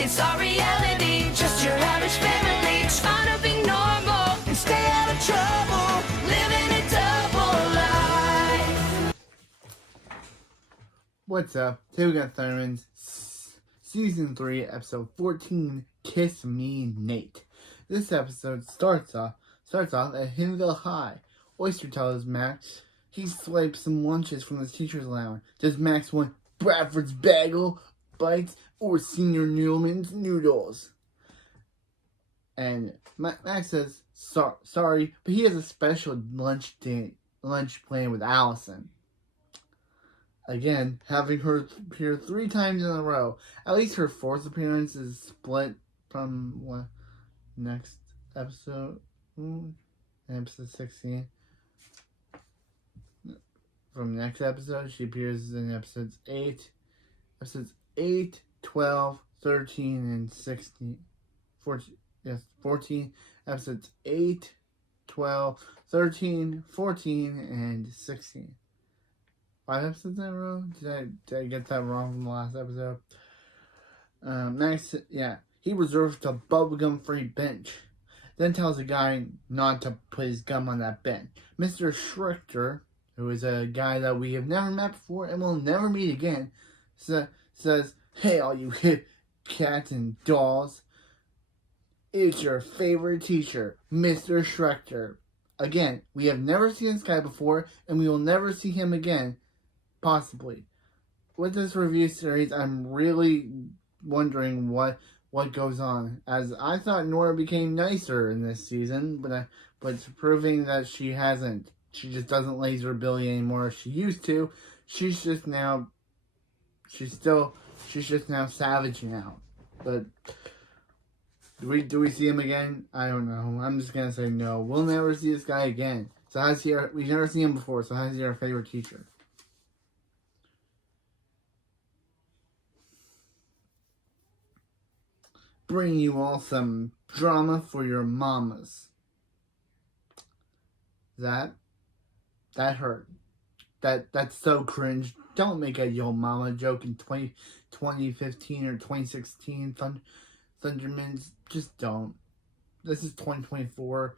It's our reality, just your average family, trying to be normal and stay out of trouble, living a double life. What's up? Today we got Thurman's Season 3, Episode 14, Kiss Me, Nate. This episode starts off at Hinville High. Oyster tells Max he swipes some lunches from the teacher's lounge. Does Max want Bradford's Bagel Bites or Senior Newman's Noodles? And Max says sorry, but he has a special lunch plan with Alison. Again, having her appear 3 times in a row. At least her 4th appearance is split from what next episode? Episode 16. From next episode, she appears in episodes 8, 12, 13, and 16. 14. Episodes 8, 12, 13, 14, and 16. 5 episodes in a row? Did I get that wrong from the last episode? Max, he reserves the bubblegum-free bench. Then tells the guy not to put his gum on that bench. Mr. Schrichter, who is a guy that we have never met before and will never meet again, says, "Hey, all you hip cats and dolls, it's your favorite teacher, Mr. Schrichter." Again, we have never seen this guy before, and we will never see him again, possibly. With this review series, I'm really wondering what goes on, as I thought Nora became nicer in this season, but it's proving that she hasn't. She just doesn't laser Billy anymore as she used to. She's just now savage now. But do we see him again? I don't know. I'm just gonna say no. We'll never see this guy again. So we've never seen him before, so how's he our favorite teacher? Bring you all some drama for your mamas. That hurt. That's so cringe. Don't make a yo mama joke in 2015 or 2016 Thundermans. Just don't. This is 2024,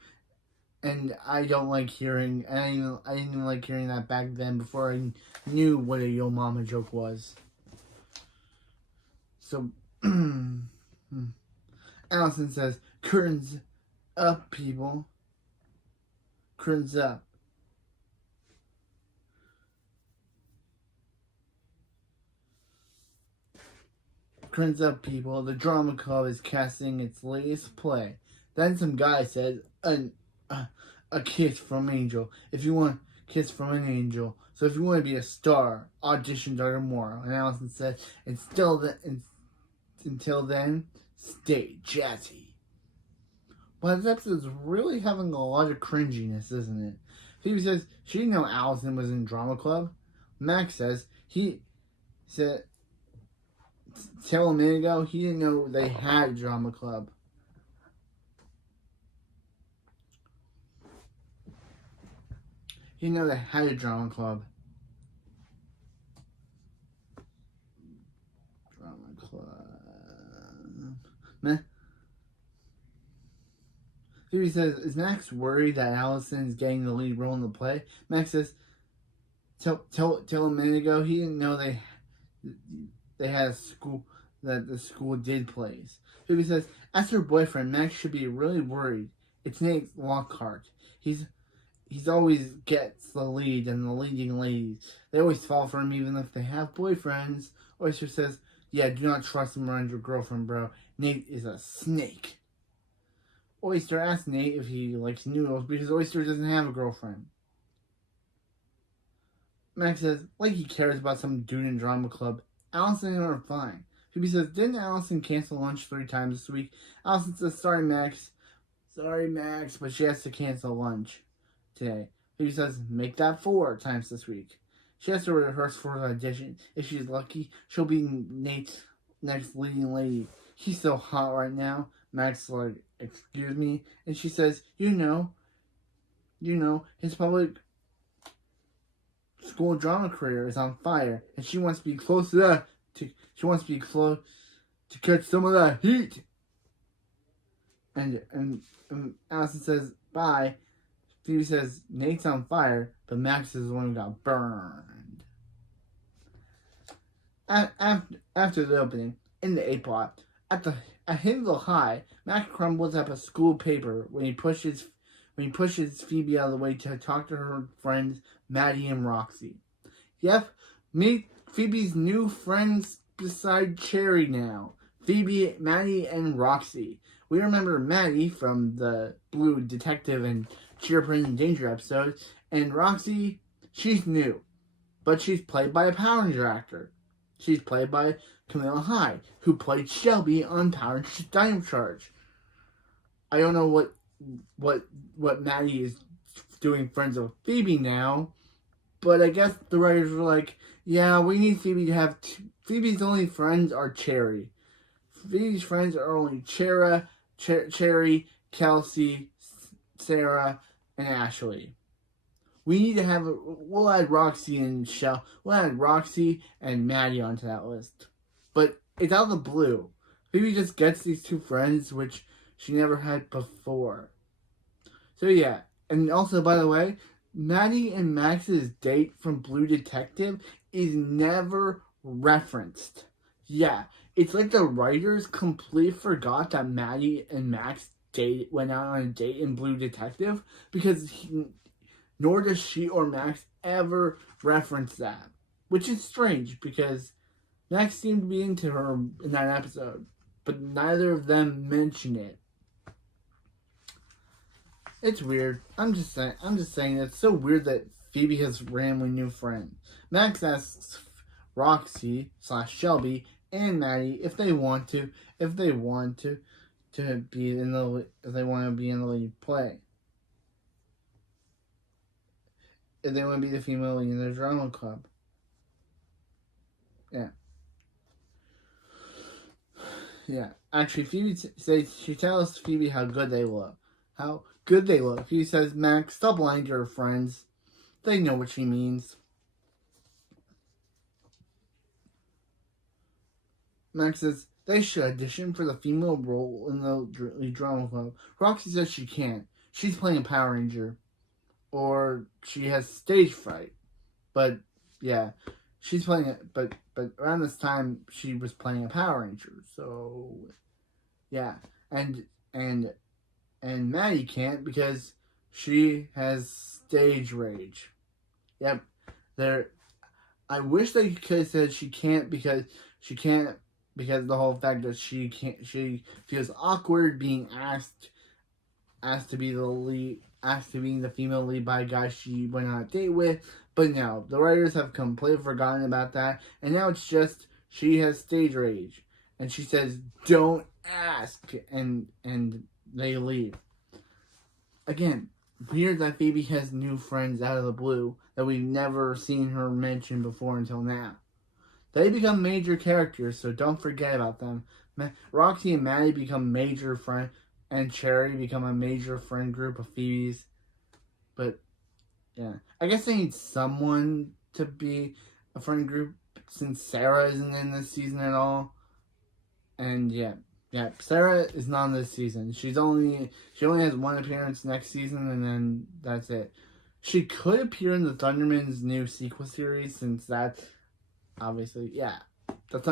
and I don't like hearing. I didn't even like hearing that back then before I knew what a yo mama joke was. So. Alison says, "Curtains up, people. Curtains up." Curtains up, people. The drama club is casting its latest play. Then some guy says, a kiss from Angel. If you want a kiss from an angel. So if you want to be a star, audition tomorrow. And Alison said, until then, stay jazzy. Well, this episode is really having a lot of cringiness, isn't it? Phoebe says she didn't know Alison was in drama club. Max says till a minute ago, he didn't know they had a drama club. He didn't know they had a drama club. Meh. Phoebe says, is Max worried that Alison is getting the lead role in the play? Max says, till a minute ago, he didn't know they had a school, that the school did plays. Phoebe says, as her boyfriend, Max should be really worried. It's Nate Lockhart. He's always gets the lead and the leading ladies. They always fall for him even if they have boyfriends. Oyster says, yeah, do not trust him around your girlfriend, bro. Nate is a snake. Oyster asks Nate if he likes noodles because Oyster doesn't have a girlfriend. Max says, like he cares about some dude in drama club. Alison and her are fine. Phoebe says, didn't Alison cancel lunch 3 times this week? Alison says, sorry, Max, but she has to cancel lunch today. Phoebe says, make that 4 times this week. She has to rehearse for the audition. If she's lucky, she'll be Nate's next leading lady. He's so hot right now. Max is like, excuse me? And she says, you know, his public school drama career is on fire. And she wants to be close to that. She wants to be close to catch some of that heat. And Alison says, bye. Phoebe says, Nate's on fire, but Max is the one who got burned. After the opening, in the A-plot, at Hidden High, Max crumbles up a school paper when he pushes Phoebe out of the way to talk to her friends Maddie and Roxy. Yep, meet Phoebe's new friends beside Cherry now. Phoebe, Maddie, and Roxy. We remember Maddie from the Blue Detective and Cheerleader in Danger episode, and Roxy, she's new, but she's played by a Power Ranger actor. She's played by Camilla Hyde, who played Shelby on Power Rangers Dino Charge. I don't know what Maddie is doing friends with Phoebe now, but I guess the writers were like, yeah, we need Phoebe to have Phoebe's only friends are Cherry. Phoebe's friends are only Cherry, Kelsey, Sarah, and Ashley. We need to have we'll add Roxy and Maddie onto that list. But it's out of the blue. Phoebe just gets these two friends, which she never had before. So yeah, and also, by the way, Maddie and Max's date from Blue Detective is never referenced. Yeah, it's like the writers completely forgot that Maddie and Max went out on a date in Blue Detective, because nor does she or Max ever reference that. Which is strange, because Max seemed to be into her in that episode, but neither of them mention it. It's weird. I'm just saying it's so weird that Phoebe has randomly new friends. Max asks Roxy / Shelby and Maddie if they want to be in the lead play. If they want to be the female lead in the drama club. Yeah. Actually, Phoebe she tells Phoebe how good they look. Phoebe says, Max, stop lying to her friends. They know what she means. Max says they should audition for the female role in the drama club. Roxy says she can't. She's playing Power Ranger. Or she has stage fright. But, yeah. She's playing it. But around this time, she was playing a Power Ranger. So, yeah. And Maddie can't because she has stage rage. Yep. I wish they could have said she can't because the whole fact that she feels awkward being asked to be the lead, asked to be the female lead by a guy she went on a date with. But no, the writers have completely forgotten about that, and now it's just she has stage rage, and she says, "Don't ask," and they leave. Again, weird that Phoebe has new friends out of the blue that we've never seen her mention before until now. They become major characters, so don't forget about them. Roxy and Maddie become major friends, and Cherry become a major friend group of Phoebe's. But, yeah. I guess they need someone to be a friend group since Sarah isn't in this season at all. And, yeah, Sarah is not in this season. She only has one appearance next season, and then that's it. She could appear in the Thunderman's new sequel series, since that's obviously, yeah. If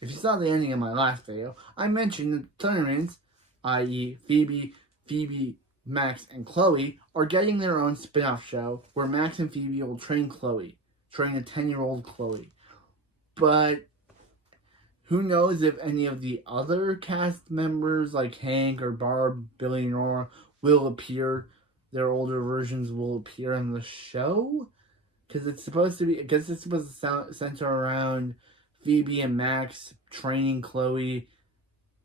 you saw the ending of my last video, I mentioned that Thundermans, i.e. Phoebe, Max, and Chloe, are getting their own spin-off show where Max and Phoebe will train a 10-year-old Chloe. But who knows if any of the other cast members, like Hank or Barb, Billy, and Nora, will appear. Their older versions will appear in the show? Because it's supposed to center around Phoebe and Max training Chloe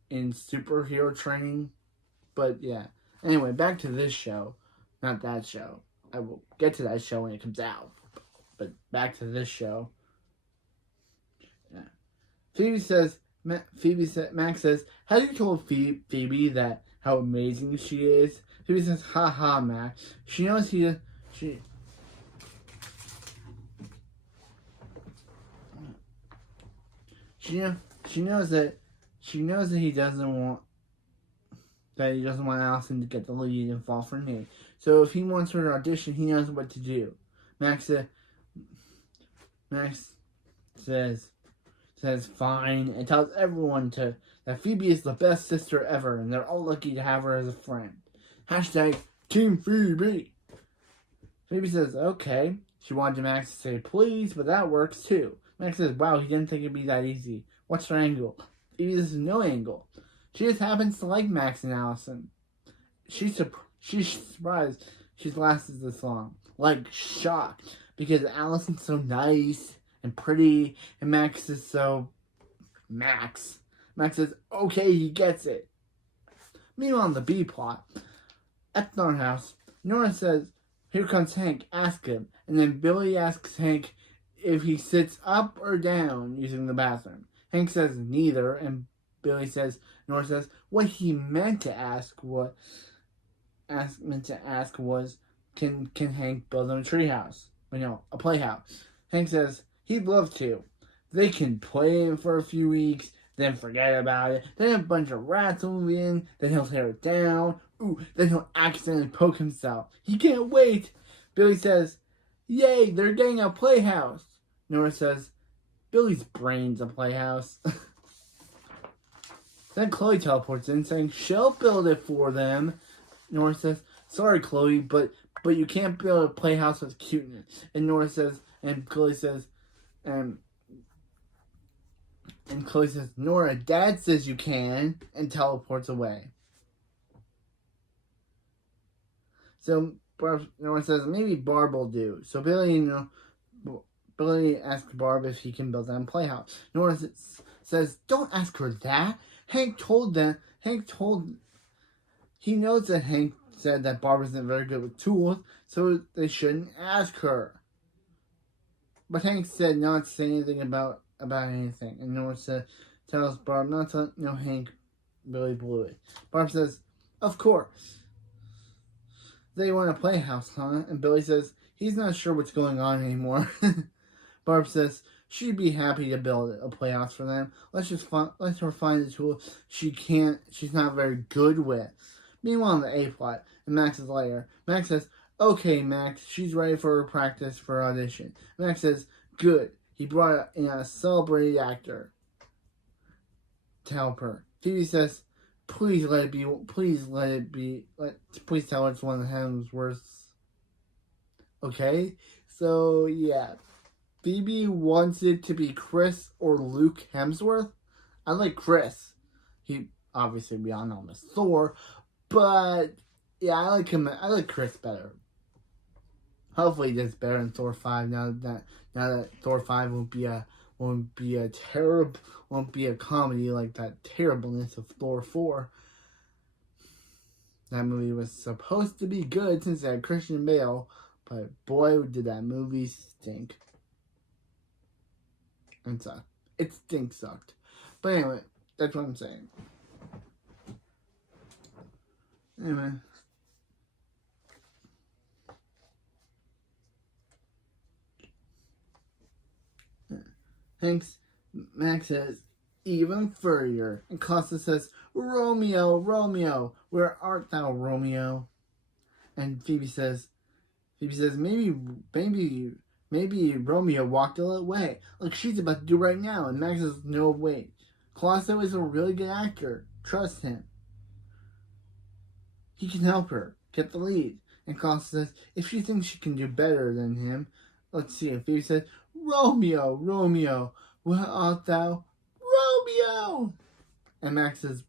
in superhero training. But yeah. Anyway, back to this show. Not that show. I will get to that show when it comes out. But back to this show. Yeah. Max says, have you told Phoebe that how amazing she is? Phoebe says, ha, Max. She knows she knows that she knows that he doesn't want Alison to get the lead and fall for Nate. So if he wants her to audition, he knows what to do. Max says fine and tells everyone that Phoebe is the best sister ever and they're all lucky to have her as a friend. Hashtag Team Phoebe. Phoebe says okay. She wanted Max to say please, but that works too. Max says wow, he didn't think it'd be that easy. What's her angle? Phoebe says no angle. She just happens to like Max and Alison. She's surprised she's lasted this long. Like shocked. Because Alison's so nice and pretty, and Max is so Max. Max says, okay, he gets it. Meanwhile, on the B plot, at the house, Nora says, here comes Hank, ask him. And then Billy asks Hank if he sits up or down using the bathroom. Hank says neither, and Nora says, what he meant to ask was, can Hank build him a treehouse? A playhouse. Hank says he'd love to. They can play for a few weeks, then forget about it. Then a bunch of rats will move in, then he'll tear it down. Then he'll accidentally poke himself. He can't wait. Billy says, yay, they're getting a playhouse. Nora says, Billy's brain's a playhouse. Then Chloe teleports in saying she'll build it for them. Nora says, sorry Chloe, but you can't build a playhouse with cuteness. And Chloe says, Nora, Dad says you can, and teleports away. So Nora says, maybe Barb will do. So Billy asks Barb if he can build them a playhouse. Nora says, don't ask her that. He knows that Hank said that Barb isn't very good with tools, so they shouldn't ask her. But Hank said not to say anything about anything, and Nora tells Barb not to know Hank really blew it. Barb says, of course. They want a playhouse, huh? And Billy says, he's not sure what's going on anymore. Barb says, she'd be happy to build a playhouse for them. Let her find the tool she's not very good with. Meanwhile, in the A plot, in Max's lair, Max says, okay, Max, she's ready for her practice for her audition. Max says, good. He brought in a celebrated actor to help her. Phoebe says, please tell her it's one of Hemsworth's. Okay? So, yeah. Phoebe wants it to be Chris or Luke Hemsworth. I like Chris. He, obviously, we all know him as Thor. But, yeah, I like him. I like Chris better. Hopefully he does better in Thor 5 now that Thor 5 won't be a comedy like that terribleness of Thor 4. That movie was supposed to be good since it had Christian Bale, but boy did that movie stink. And sucked. It sucked. But anyway, that's what I'm saying. Anyway. Max says, even further. And Costa says, Romeo, Romeo, where art thou, Romeo? And Phoebe says, maybe Romeo walked away, like she's about to do right now. And Max says, no, wait. Colosso is a really good actor. Trust him. He can help her get the lead. And Colosso says, if she thinks she can do better than him, let's see. And Phoebe says, Romeo, Romeo, where art thou? Romeo! And Max says,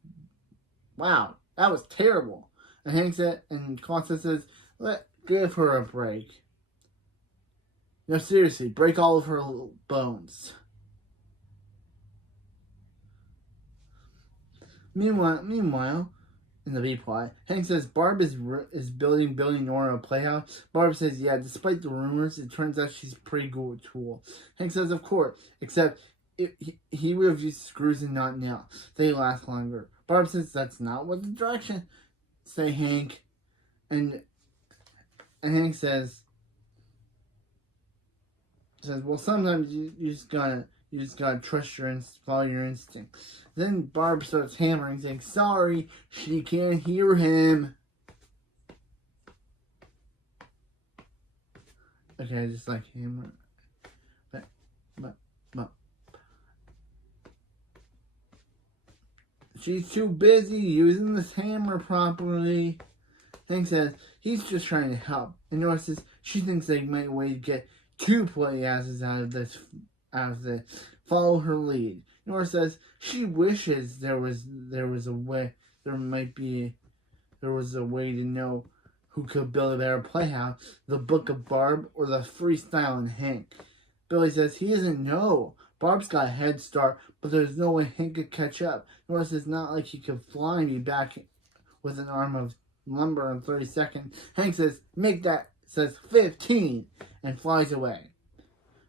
wow, that was terrible. And Colosso says, give her a break. No, seriously, break all of her bones. Meanwhile, in the B plot, Hank says Barb is building Nora a playhouse. Barb says, yeah, despite the rumors, it turns out she's pretty good with tools. Hank says, of course, except he would have used screws and not nails. They last longer. Barb says, that's not what the directions say, Hank. And Hank says, well, sometimes you just gotta You just gotta trust follow your instinct. Then Barb starts hammering, saying, "Sorry, she can't hear him." Okay, just like hammer. But. She's too busy using this hammer properly. Hank says he's just trying to help. And Nora says she thinks they might wait to get 2 playhouses out of this. Follow her lead. Nora says she wishes there was a way. There was a way to know who could build a better playhouse, the Book of Barb or the Freestyle in Hank. Billy says he doesn't know. Barb's got a head start, but there's no way Hank could catch up. Nora says not like he could fly and be back with an arm of lumber in 30 seconds. Hank says, make that, says 15, and flies away.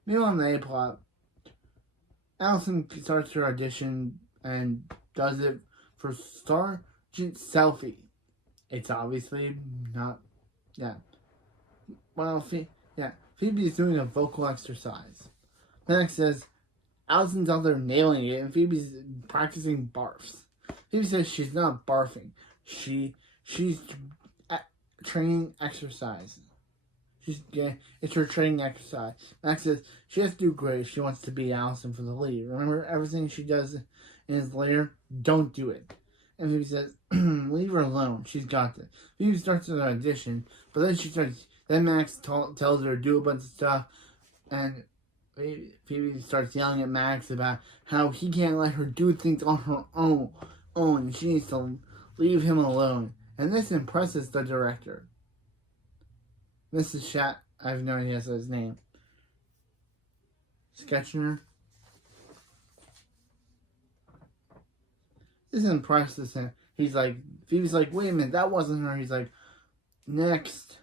Meanwhile, on the A-plot, Alison starts her audition and does it for Sergeant Selfie. It's obviously not, Phoebe is doing a vocal exercise. Max says, Alison's out there nailing it, and Phoebe's practicing barfs. Phoebe says she's not barfing. She's training exercise. It's her training exercise. Max says she has to do great. She wants to be Alison for the lead. Remember, everything she does in his lair, don't do it. And Phoebe says, leave her alone. She's got this. Phoebe starts an audition, but then Max tells her to do a bunch of stuff, and Phoebe starts yelling at Max about how he can't let her do things on her own. She needs to leave him alone. And this impresses the director. Mrs. Shat, I have no idea his name. Sketchner. This impresses him. He's like, Phoebe's like, wait a minute, that wasn't her. He's like, next.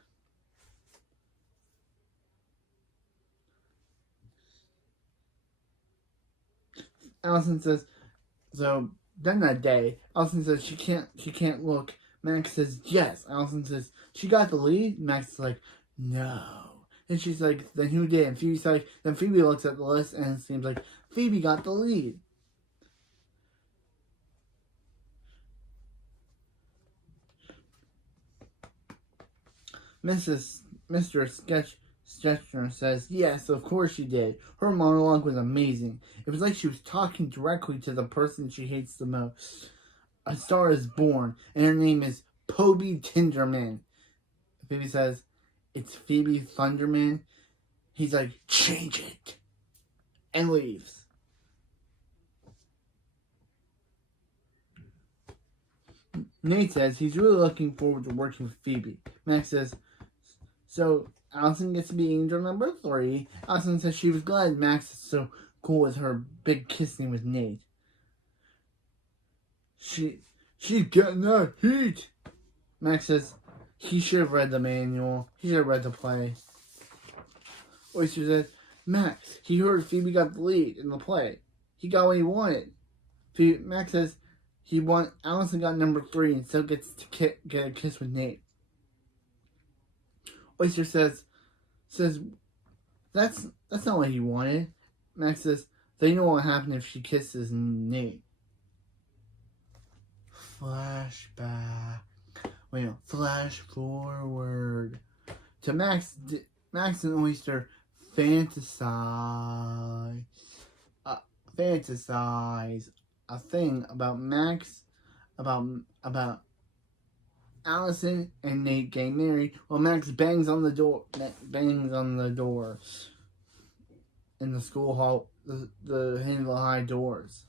Alison says, so then that day, Alison says she can't look. Max says, yes. Alison says, she got the lead? Max is like, no. And she's like, then who did? And Phoebe's like, then Phoebe looks at the list and it seems like Phoebe got the lead. Mr. Sketchner says, yes, of course she did. Her monologue was amazing. It was like she was talking directly to the person she hates the most. A star is born, and her name is Phoebe Tinderman. Phoebe says, it's Phoebe Thunderman. He's like, change it. And leaves. Nate says he's really looking forward to working with Phoebe. Max says, so Alison gets to be angel number 3. Alison says she was glad Max is so cool with her big kissing with Nate. She's getting that heat. Max says he should have read the manual. He should have read the play. Oyster says, Max, he heard Phoebe got the lead in the play. He got what he wanted. Max says Alison got number 3 and still gets to get a kiss with Nate. Oyster says that's not what he wanted. Max says they know what happened if she kisses Nate. Flashback. Wait, no. Flash forward to Max and Oyster fantasize a thing about Max, about Alison and Nate getting married while Max bangs on the door in the school hall, the Hannibal High doors.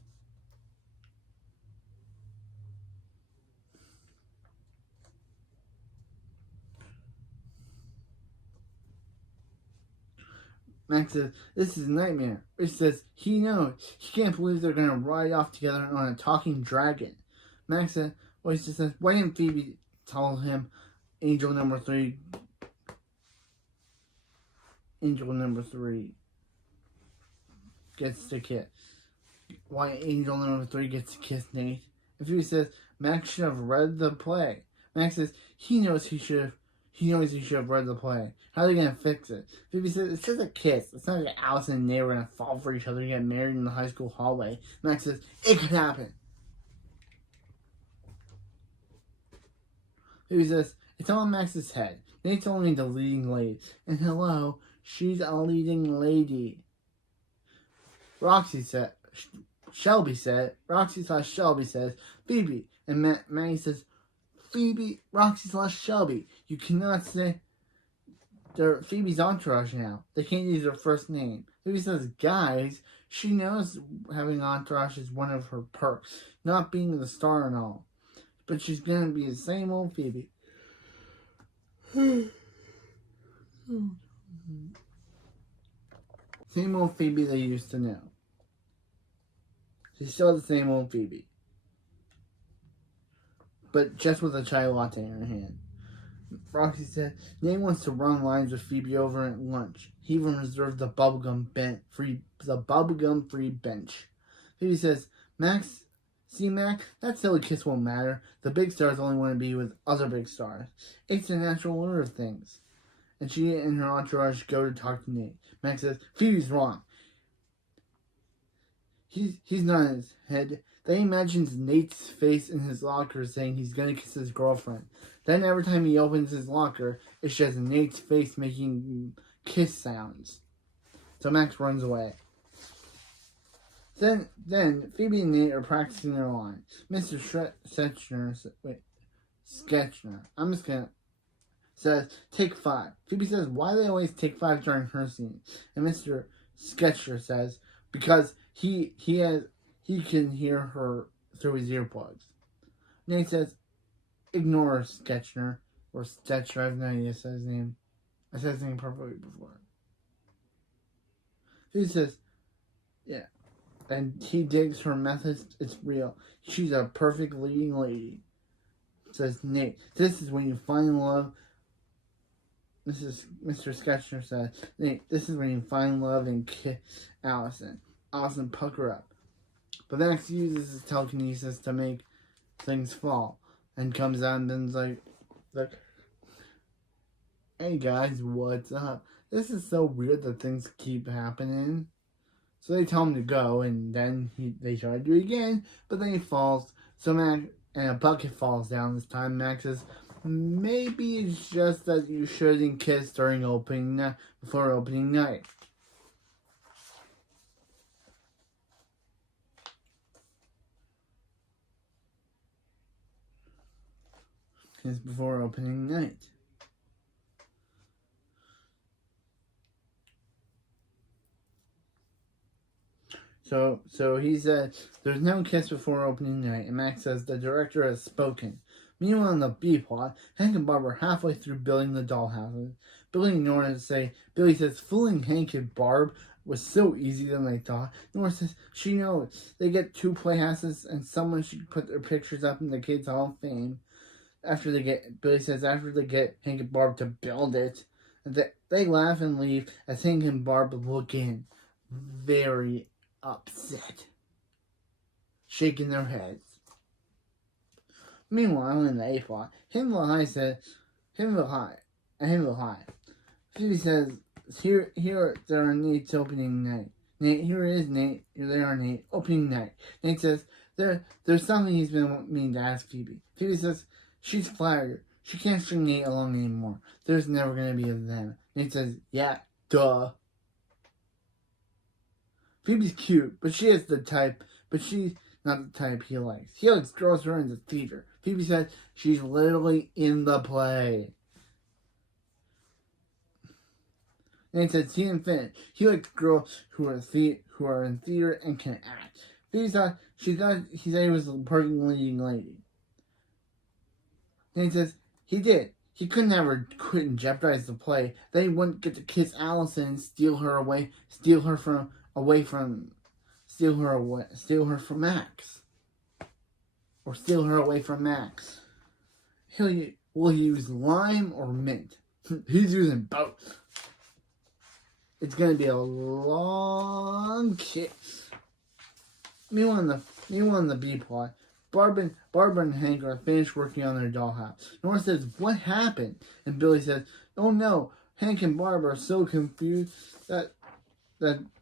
Max says, this is a nightmare. Rich says, he knows. He can't believe they're going to ride off together on a talking dragon. Max says, Oyster says, why didn't Phoebe tell him angel number 3 gets to kiss? Why angel number 3 gets to kiss Nate? And Phoebe says, Max should have read the play. Max says, he knows he should He knows he should have read the play. How are they gonna fix it? Phoebe says, it's just a kiss. It's not like Alison and Nate were gonna fall for each other and get married in the high school hallway. Max says, it could happen. Phoebe says, it's all in Max's head. Nate's only the leading lady. And hello, she's a leading lady. Roxy said, Shelby said, Roxy/Shelby says, Phoebe. And Maggie says, Phoebe, Roxy/Shelby. You cannot say they're Phoebe's entourage now. They can't use their first name. Phoebe says, guys, she knows having entourage is one of her perks, not being the star and all. But she's gonna be the same old Phoebe. Same old Phoebe they used to know. She's still the same old Phoebe. But just with a chai latte in her hand. Roxy said, Nate wants to run lines with Phoebe over at lunch. He even reserved the bubblegum free bench. Phoebe says, Max, that silly kiss won't matter. The big stars only want to be with other big stars. It's the natural order of things. And she and her entourage go to talk to Nate. Max says, Phoebe's wrong. He's not in his head. Then he imagines Nate's face in his locker saying he's gonna kiss his girlfriend. Then every time he opens his locker, it's just Nate's face making kiss sounds. So Max runs away. Then Phoebe and Nate are practicing their lines. Mr. Sketchner. I'm just gonna says, take 5. Phoebe says, why do they always take 5 during her scene? And Mr. Sketcher says, because he can hear her through his earplugs. Nate says, ignore Sketchner, or Sketcher, I have no idea his name. I said his name perfectly before. He says, yeah. And he digs her methods, it's real. She's a perfect leading lady. Says Nate, this is when you find love. Mr. Sketchner says, Nate, this is when you find love and kiss Alison. Alison, pucker up. But Max uses his telekinesis to make things fall. And comes out and then's like, hey guys, what's up? This is so weird that things keep happening. So they tell him to go, and then they try to do it again, but then he falls. So Max, and a bucket falls down this time. Max says, maybe it's just that you shouldn't kiss during before opening night. Kiss before opening night. So he said, there's no kiss before opening night, and Max says, the director has spoken. Meanwhile, in the B plot, Hank and Barb are halfway through building the dollhouses. Billy and Nora say, Billy says, fooling Hank and Barb was so easy than they thought. Nora says, she knows. They get 2 playhouses, and someone should put their pictures up in the Kids Hall of Fame. Billy says, after they get Hank and Barb to build it, they laugh and leave as Hank and Barb look in, very upset, shaking their heads. Meanwhile, in the A plot, Himbo High says, Himbo High. Phoebe says, here there are Nate's opening night. Nate, here it is, Nate. Here they are, Nate. Opening night. Nate says, there's something he's been meaning to ask Phoebe. Phoebe says, she's flattered. She can't string Nate along anymore. There's never gonna be a them. Nate says, yeah, duh. Phoebe's cute, but she's not the type he likes. He likes girls who are in the theater. Phoebe says she's literally in the play. And he said he didn't finish. He likes girls who are in theater and can act. Phoebe thought he said he was the perfect leading lady. And he says he did. He couldn't jeopardize the play. Then he wouldn't get to kiss Alison and steal her from Max. Or steal her away from Max. Will he use lime or mint? He's using both. It's gonna be a long kiss. Meanwhile in the B plot, Barbara and Hank are finished working on their dollhouse. Nora says, "What happened?" And Billy says, "Oh no, Hank and Barbara are so confused that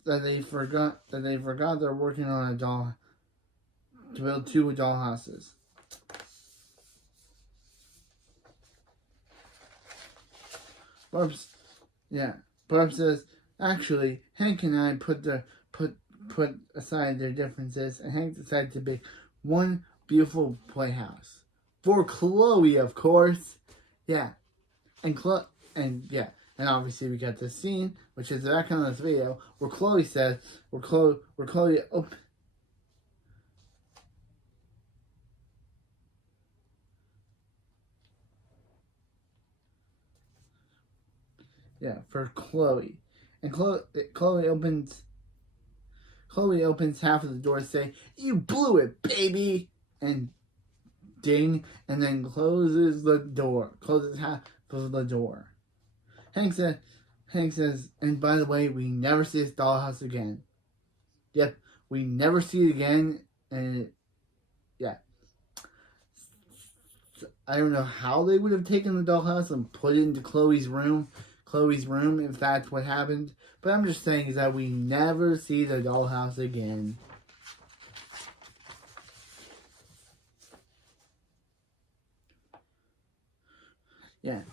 they forgot they're working on a doll to build 2 dollhouses." Barb says, "Actually, Hank and I put aside their differences, and Hank decided to make one beautiful playhouse for Chloe, of course." Yeah, and obviously we got this scene, which is back on this video, where Chloe says, for Chloe, and Chloe opens half of the door, saying, "You blew it, baby," and ding, and then closes half of the door. Hank says, "And by the way, we never see this dollhouse again." Yep, we never see it again, and I don't know how they would have taken the dollhouse and put it into Chloe's room, if that's what happened. But I'm just saying is that we never see the dollhouse again. Yeah,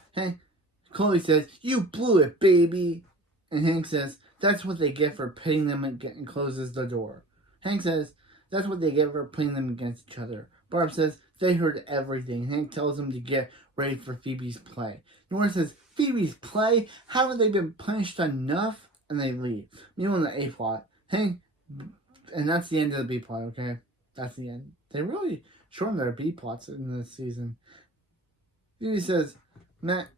Chloe says, "You blew it, baby," and Hank says, "That's what they get for pitting them against," and closes the door. Hank says, "That's what they get for pitting them against each other." Barb says, "They heard everything." Hank tells them to get ready for Phoebe's play. Nora says, "Phoebe's play? Haven't they been punished enough?" And they leave. Meanwhile, in the A plot, and that's the end of the B plot, okay? That's the end. They really shortened their B plots in this season. Phoebe says, Max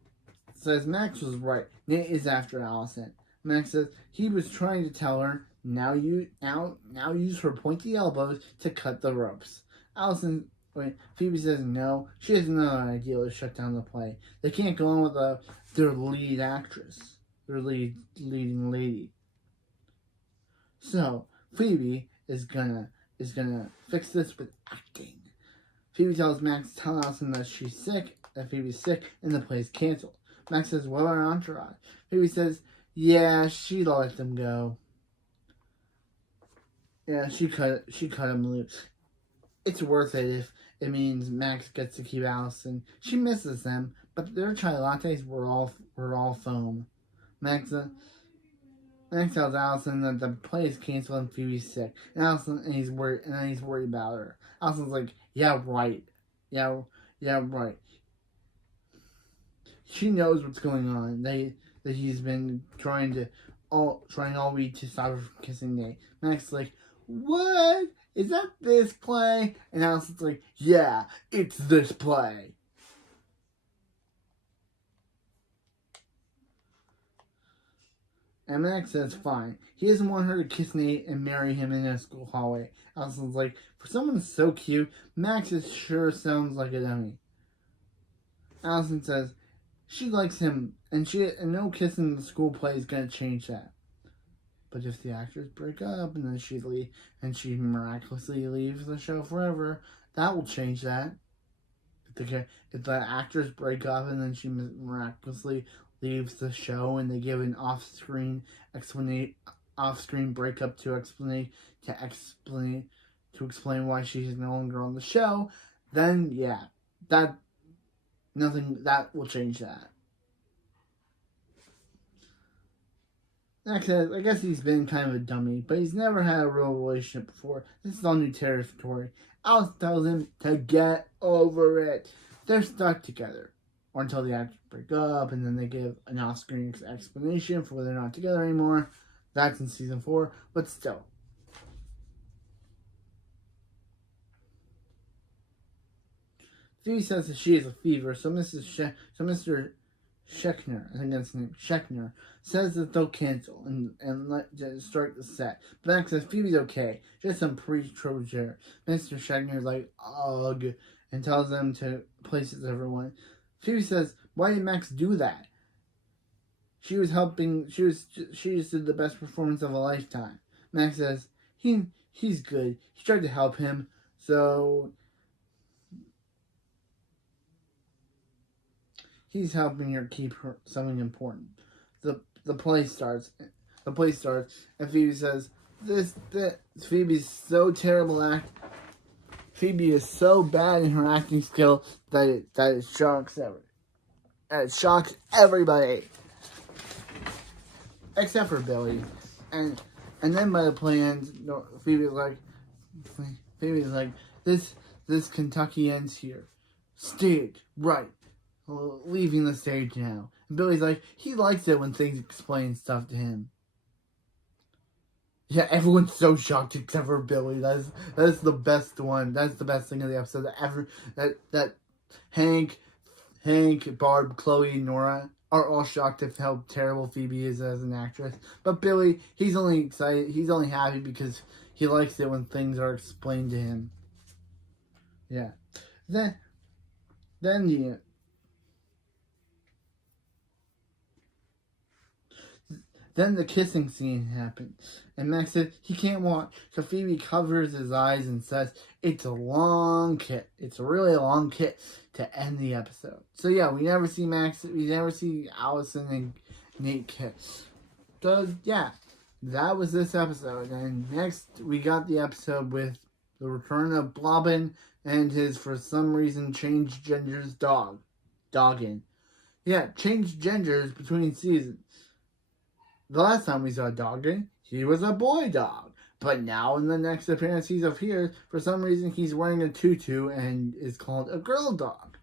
was right. Nate is after Alison. Max says he was trying to tell her, now use her pointy elbows to cut the ropes. Phoebe says no. She has another idea to shut down the play. They can't go on with their lead actress, their leading lady. So Phoebe is gonna fix this with acting. Phoebe tells Max to tell Alison that Phoebe's sick, and the play is canceled. Max says, "What about her entourage?" Phoebe says, "Yeah, she'd let them go. Yeah, she cut him loose. It's worth it if it means Max gets to keep Alison. She misses them, but their chai lattes were all foam." Max tells Alison that the play is canceled and Phoebe's sick, and he's worried about her. Alison's like, "Yeah, right. Yeah, right." She knows what's going on. That he's been trying all week to stop her from kissing Nate. Max is like, "What? Is that this play?" And Alison's like, "Yeah, it's this play." And Max says fine. He doesn't want her to kiss Nate and marry him in a school hallway. Alison's like, "For someone so cute, Max sure sounds like a dummy." Alison says she likes him, and no kissing in the school play is gonna change that. But if the actors break up and then she miraculously leaves the show forever, that will change that. If the actors break up and then she miraculously leaves the show and they give an off-screen breakup to explain why she's no longer on the show, then yeah, that will change that. Actually, I guess he's been kind of a dummy, but he's never had a real relationship before. This is all new territory. Alice tells him to get over it. They're stuck together. Or until the actors break up, and then they give an off-screen explanation for why they're not together anymore. That's in season 4, but still. Phoebe says that she has a fever, so Mr. Schechner, I think that's his name, Schechner, says that they'll cancel and start the set. But Max says Phoebe's okay, just some pre-trojere. Mr. Schechner's like, ugh, and tells them to places everyone. Phoebe says, "Why did Max do that? She just did the best performance of a lifetime." Max says, he's good. He tried to help him, so he's helping her keep something important. The play starts. The play starts, and Phoebe says, "This Phoebe's so terrible act. Phoebe is so bad in her acting skill that it shocks everybody, except for Billy." And then by the play ends, Phoebe's like, this Kentucky ends here. Stage right. Leaving the stage now. And Billy's like, he likes it when things explain stuff to him. Yeah, everyone's so shocked except for Billy. That's the best one. That's the best thing of the episode. That Hank, Barb, Chloe, Nora are all shocked at how terrible Phoebe is as an actress. But Billy, he's only excited. He's only happy because he likes it when things are explained to him. Yeah. Then the kissing scene happens, and Max says he can't watch. So Phoebe covers his eyes and says it's a long kiss. It's a really long kiss to end the episode. So yeah, we never see Max. We never see Alison and Nate kiss. So yeah, that was this episode. And next we got the episode with the return of Blobbin and his, for some reason, changed genders dog. Doggin. Yeah, changed genders between seasons. The last time we saw Doggin, he was a boy dog. But now in the next appearance he's appeared, for some reason he's wearing a tutu and is called a girl dog.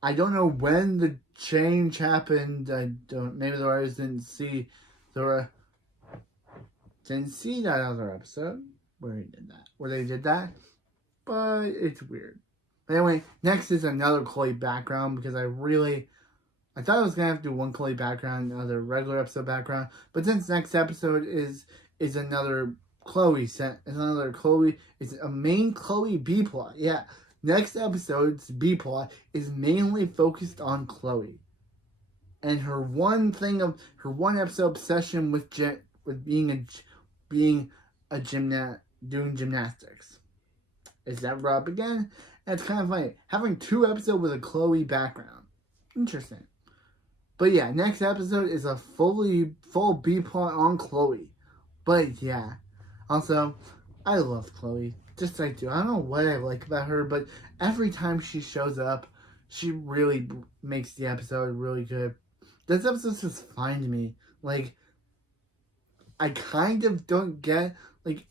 I don't know when the change happened. Maybe the writers didn't see that other episode where they did that. But it's weird. Anyway, next is another Chloe background, because I thought I was going to have to do one Chloe background, another regular episode background. But since next episode is another Chloe set, it's a main Chloe B-plot. Yeah, next episode's B-plot is mainly focused on Chloe. And her one episode obsession with doing gymnastics. Is that brought up again? That's kind of funny. Having 2 episodes with a Chloe background. Interesting. But yeah, next episode is a full B-plot on Chloe. But yeah. Also, I love Chloe. Just I do. I don't know what I like about her, but every time she shows up, she really makes the episode really good. This episode's just fine to me. Like, I kind of don't get, like,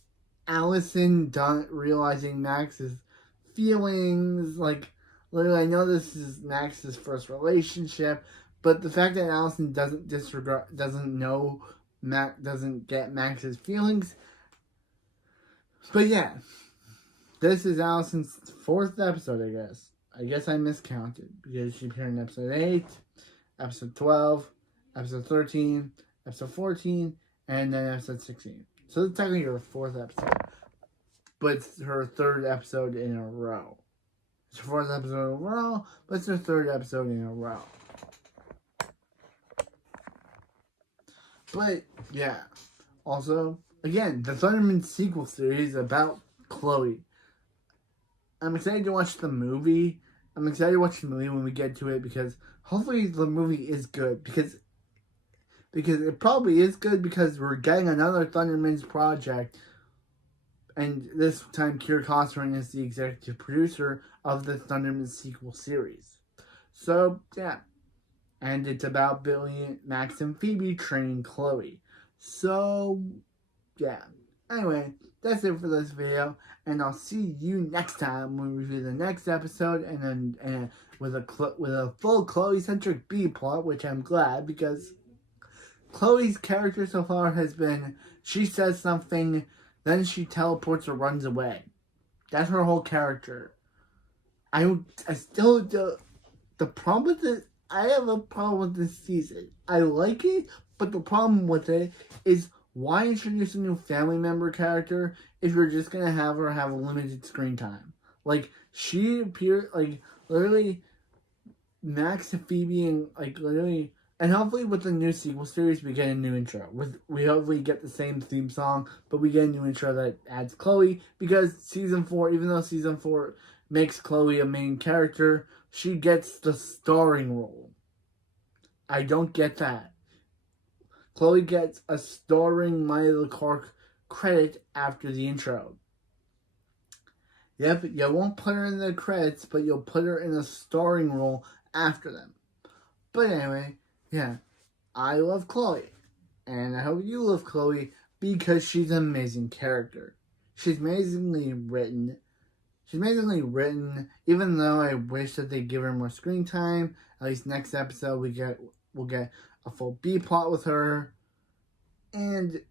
Alison realizing Max's feelings. Like, literally, I know this is Max's first relationship, but the fact that Alison doesn't get Max's feelings. But yeah, this is Alison's 4th episode, I guess. I guess I miscounted, because she appeared in episode 8, episode 12, episode 13, episode 14, and then episode 16. So it's technically her 4th episode. But it's her 3rd episode in a row. It's her 4th episode in a row, but it's her 3rd episode in a row. But, yeah. Also, again, the Thunderman sequel series about Chloe. I'm excited to watch the movie. I'm excited to watch the movie when we get to it, because hopefully the movie is good. Because it probably is good, because we're getting another Thundermans project. And this time, Kier Costner is the executive producer of the Thundermans sequel series. So, yeah. And it's about Billy, Max, and Phoebe training Chloe. So, yeah. Anyway, that's it for this video. And I'll see you next time when we review the next episode. And then with a full Chloe-centric B-plot, which I'm glad, because Chloe's character so far has been, she says something, then she teleports or runs away. That's her whole character. I still do. The problem with it, I have a problem with this season. I like it, but the problem with it is, why introduce a new family member character if you're just gonna have her have a limited screen time? Like, she appeared, like, literally, Max and Phoebe, and, like, literally, and hopefully with the new sequel series, we get a new intro. We hopefully get the same theme song, but we get a new intro that adds Chloe, because Season 4, even though Season 4 makes Chloe a main character, she gets the starring role. I don't get that. Chloe gets a starring Emilia Clarke credit after the intro. Yep, you won't put her in the credits, but you'll put her in a starring role after them. But anyway, yeah, I love Chloe. And I hope you love Chloe because she's an amazing character. She's amazingly written. Even though I wish that they'd give her more screen time. At least next episode we'll get a full B plot with her. And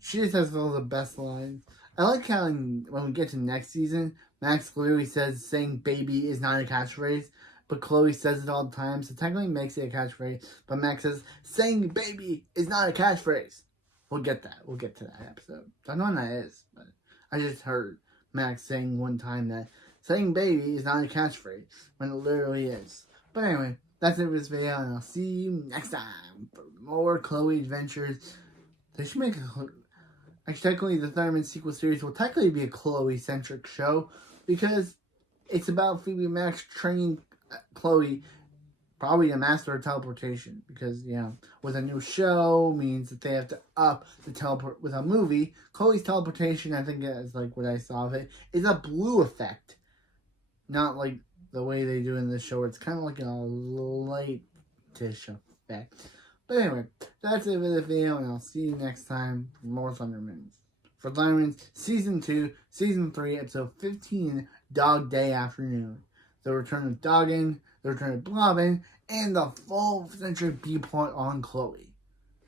she just has all the best lines. I like how when we get to next season, Max literally says saying baby is not a catchphrase, but Chloe says it all the time, so technically makes it a catchphrase, but Max says saying baby is not a catchphrase. We'll get that. We'll get to that episode. I don't know when that is, but I just heard Max saying one time that saying baby is not a catchphrase, when it literally is. But anyway, that's it for this video, and I'll see you next time for more Chloe adventures. They should make actually, technically, the Thurman sequel series will technically be a Chloe-centric show because it's about Phoebe and Max training Chloe probably to master her teleportation because, you know, with a new show means that they have to up the teleport. With a movie, Chloe's teleportation, I think is like what I saw of it, is a blue effect. Not like the way they do in the show. It's kind of like a light-ish effect. But anyway, that's it for the video, and I'll see you next time for more Thundermans. For Thundermans Season 2, Season 3, Episode 15, Dog Day Afternoon. The return of Doggin, the return of Blobbin, and the full centric B plot on Chloe.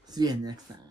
See you next time.